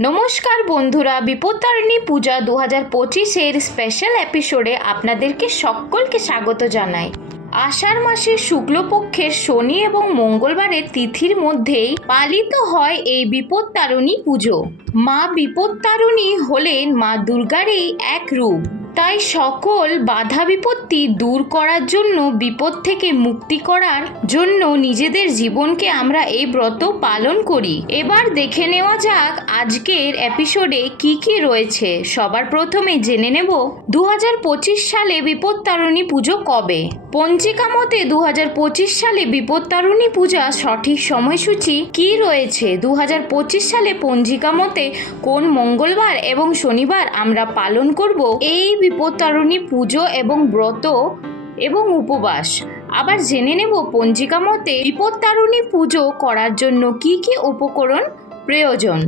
নমস্কার বন্ধুরা বিপত্তারিণী পূজা দু হাজার পঁচিশের স্পেশাল এপিসোডে আপনাদেরকে সকলকে স্বাগত জানাই। আষাঢ় মাসে শুক্লপক্ষের শনি এবং মঙ্গলবারের তিথির মধ্যেই পালিত হয় এই বিপত্তারিণী পুজো। মা বিপত্তারিণী হলেন মা দুর্গারই এক রূপ। তাই সকল বাধা বিপত্তি দূর করার জন্য, বিপদ থেকে মুক্তি করার জন্য নিজেদের জীবনকে আমরা এই ব্রত পালন করি। এবার দেখে নেওয়া যাক আজকের এপিসোডে কি কি রয়েছে। সবার প্রথমে জেনে নেব দু হাজার পঁচিশ সালে বিপত্তারিণী পুজো কবে? পঞ্জিকা মতে দু হাজার পঁচিশ সালে বিপত্তারিণী পূজা সঠিক সময়সূচি কি রয়েছে? দু হাজার পঁচিশ সালে পঞ্জিকা মতে কোন মঙ্গলবার এবং শনিবার আমরা পালন করব? এই বিপত্তারিণী পুজো এবং ব্রত এবং উপবাস। আবার জেনে নেব পঞ্জিকা মতে বিপত্তারিণী পুজো করার জন্য কি কি উপকরণ প্রয়োজন।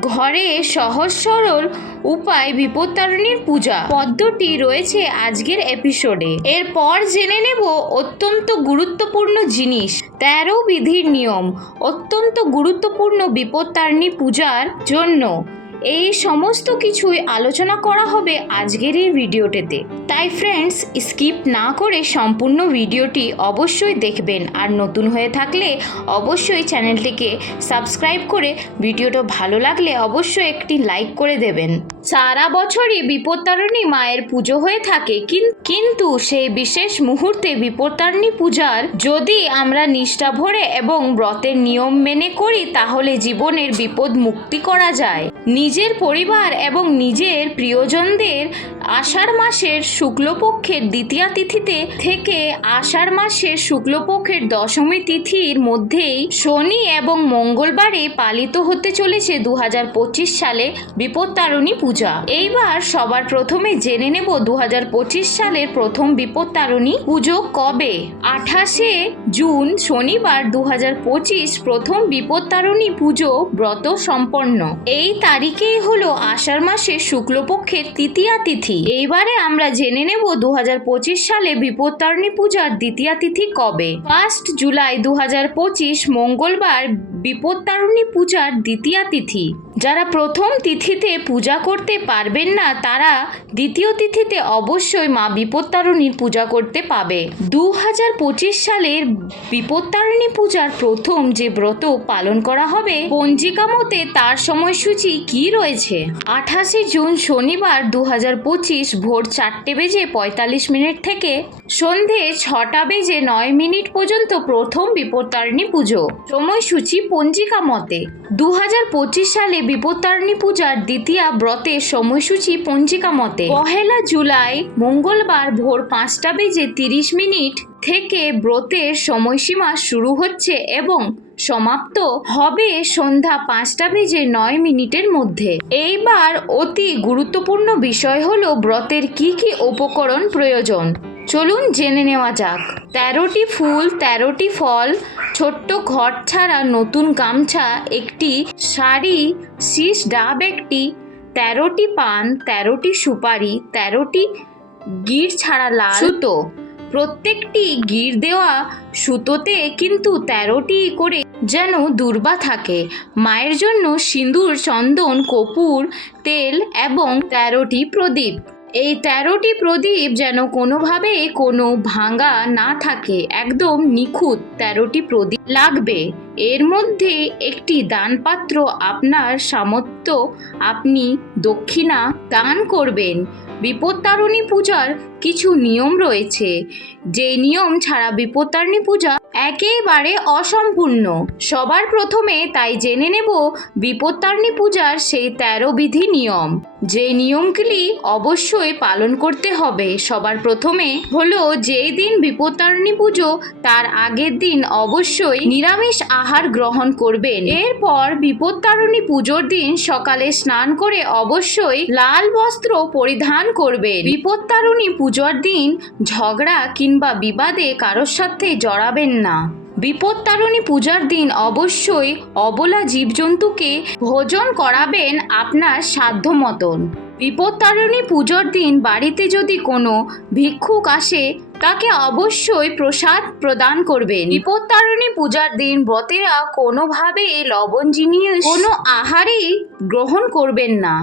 ঘরে সহজ সরল উপায় বিপত্তারিণীর পূজা। পদ্মটি রয়েছে আজকের এপিসোডে। এরপর জেনে নেব অত্যন্ত গুরুত্বপূর্ণ জিনিস। তেরো বিধির নিয়ম। অত্যন্ত গুরুত্বপূর্ণ বিপত্তারণী পূজার জন্য এই সমস্ত কিছুই আলোচনা করা হবে আজকের এই ভিডিওটিতে। তাই ফ্রেন্ডস স্কিপ না করে সম্পূর্ণ ভিডিওটি অবশ্যই দেখবেন। আর নতুন হয়ে থাকলে অবশ্যই চ্যানেলটিকে সাবস্ক্রাইব করে ভিডিওটা ভালো লাগলে অবশ্যই একটি লাইক করে দেবেন। সারা বছরই বিপত্তারণী মায়ের পুজো হয়ে থাকে, কিন- কিন্তু সেই বিশেষ মুহূর্তে বিপত্তারণী পূজার যদি আমরা নিষ্ঠা ভরে এবং ব্রতের নিয়ম মেনে করি, তাহলে জীবনের বিপদ মুক্তি করা যায়। নিজের পরিবার এবং নিজের প্রিয়জনদের আষাঢ় মাসের শুক্লপক্ষের দ্বিতীয়া তিথিতে থেকে আষাঢ় মাসের শুক্লপক্ষের দশমী তিথির মধ্যেই শনি এবং মঙ্গলবারে পালিত হতে চলেছে দু হাজার পঁচিশ সালে বিপত্তারিণী পূজা। এইবার সবার প্রথমে জেনে নেব দু হাজার পঁচিশ সালের প্রথম বিপত্তারিণী পুজো কবে? আঠাশে জুন শনিবার দু হাজার পঁচিশ প্রথম বিপত্তারিণী পুজো ব্রত সম্পন্ন এই তারিখেই হলো আষাঢ় মাসের শুক্লপক্ষের তৃতীয়া তিথি। এইবারে আমরা জেনে নেব দু হাজার পঁচিশ সালে বিপত্তারিণী পূজার দ্বিতীয়া তিথি কবে। ফার্স্ট জুলাই দু হাজার পঁচিশ মঙ্গলবার বিপত্তারিণী পূজার দ্বিতীয়া তিথি। যারা প্রথম তিথিতে পূজা করতে পারবেন না, তারা দ্বিতীয় তিথিতে অবশ্যই মা বিপত্তারিণীর পূজা করতে পাবে। দু হাজার পঁচিশ সালের বিপত্তারিণী পূজার প্রথম যে ব্রত পালন করা হবে, পঞ্জিকা মতে তার সময়সূচি কি রয়েছে? আঠাশে জুন শনিবার দু হাজার পঁচিশ ভোর চারটে বেজে পঁয়তাল্লিশ মিনিট থেকে সন্ধে ছটা বেজে নয় মিনিট পর্যন্ত প্রথম বিপত্তারিণী পুজো। সময়সূচি পঞ্জিকা মতে দু হাজার পঁচিশ সালে বিপত্তারিণী পূজার দ্বিতীয়া ব্রতের সময়সূচি পঞ্জিকা মতে, পহেলা জুলাই মঙ্গলবার ভোর পাঁচটা বেজে তিরিশ মিনিট থেকে ব্রতের সময়সীমা শুরু হচ্ছে এবং সমাপ্ত হবে সন্ধ্যা পাঁচটা বেজে নয় মিনিটের মধ্যে। এইবার অতি গুরুত্বপূর্ণ বিষয় হলো ব্রতের কি কি উপকরণ প্রয়োজন। চলুন জেনে নেওয়া যাক। তেরোটি ফুল, তেরোটি ফল, ছোট্ট ঘট ছাড়া নতুন গামছা, একটি শাড়ি, শীষ ডাব একটি, তেরোটি পান, তেরোটি সুপারি, তেরোটি গির ছাড়া লাল সুতো। প্রত্যেকটি গির দেওয়া সুতোতে কিন্তু তেরোটি করে যেন দুর্বা থাকে। মায়ের জন্য সিঁদুর, চন্দন, কপুর, তেল এবং তেরোটি প্রদীপ। এই তেরোটি প্রদীপ যেন কোনোভাবে কোনো ভাঙা না থাকে, একদম নিখুঁত তেরোটি প্রদীপ লাগবে। এর মধ্যে একটি দানপাত্র আপনার সামর্থ্য আপনি দক্ষিণা দান করবেন। বিপত্তারণী পূজার কিছু নিয়ম রয়েছে। যে নিয়ম ছাড়া বিপত্তারিণী পূজা একেবারে অসম্পূর্ণ। সবার প্রথমে তাই জেনে নেব বিপত্তারিণী পূজার সেই তেরো বিধি নিয়ম। যে নিয়মগুলি অবশ্যই পালন করতে হবে। সবার প্রথমে হলো যেই দিন বিপত্তারিণী পুজো, তার আগের দিন অবশ্যই নিরামিষ আহার গ্রহণ করবেন। এরপর বিপত্তারিণী পুজোর দিন সকালে স্নান করে অবশ্যই লাল বস্ত্র পরিধান করবেন। বিপত্তারিণী পুজোর দিন ঝগড়া কিংবা বিবাদে কারোর সাথে জড়াবেন না। বিপত্তারিণী পূজার দিন অবশ্যই অবলা জীবজন্তুকে ভোজন করাবেন আপনার সাধ্য মতন। বিপত্তারিণী পুজোর দিন বাড়িতে যদি কোনো ভিক্ষুক আসে, তাকে অবশ্যই প্রসাদ প্রদান করবেন। বিপত্তারিণী পূজার দিন ব্রতেরা কোনোভাবে লবণ জিনিস, কোনো আহারই গ্রহণ করবেন না।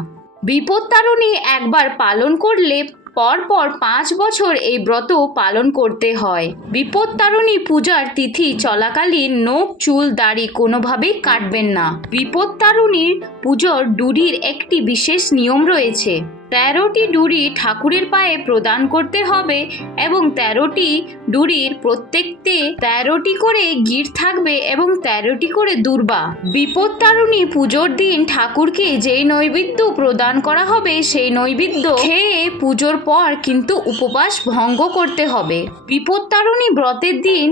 বিপত্তারিণী একবার পালন করলে পরপর পাঁচ বছর এই ব্রত পালন করতে হয়। বিপত্তারণী পূজার তিথি চলাকালীন নোখ, চুল, দাড়ি কোনোভাবেই কাটবেন না। বিপত্তারণীর পুজোর ডুরির একটি বিশেষ নিয়ম রয়েছে। তেরোটি ডুরি ঠাকুরের পায়ে প্রদান করতে হবে এবং তেরোটি ডুরির প্রত্যেকতে তেরোটি করে গির থাকবে এবং তেরোটি করে দুর্বা। বিপত্তারিণী পুজোর দিন ঠাকুরকে যেই নৈবেদ্য প্রদান করা হবে, সেই নৈবেদ্য খেয়ে পুজোর পর কিন্তু উপবাস ভঙ্গ করতে হবে। বিপত্তারিণী ব্রতের দিন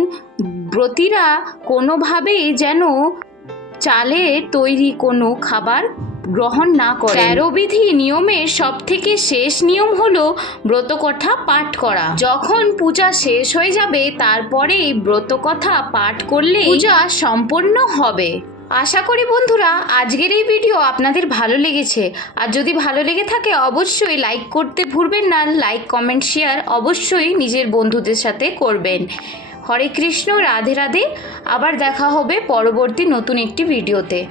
ব্রতীরা কোনোভাবেই যেন চালের তৈরি কোনো খাবার গ্রহণ না করে তেরোবিধি নিয়মের সব থেকে শেষ নিয়ম হলো ব্রতকথা পাঠ করা। যখন পূজা শেষ হয়ে যাবে, তারপরেই ব্রতকথা পাঠ করলে পূজা সম্পন্ন হবে। আশা করি বন্ধুরা, আজকের এই ভিডিও আপনাদের ভালো লেগেছে। আর যদি ভালো লেগে থাকে, অবশ্যই লাইক করতে ভুলবেন না। লাইক কমেন্ট শেয়ার অবশ্যই নিজের বন্ধুদের সাথে করবেন। হরে কৃষ্ণ, রাধে রাধে। আবার দেখা হবে পরবর্তী নতুন একটি ভিডিওতে।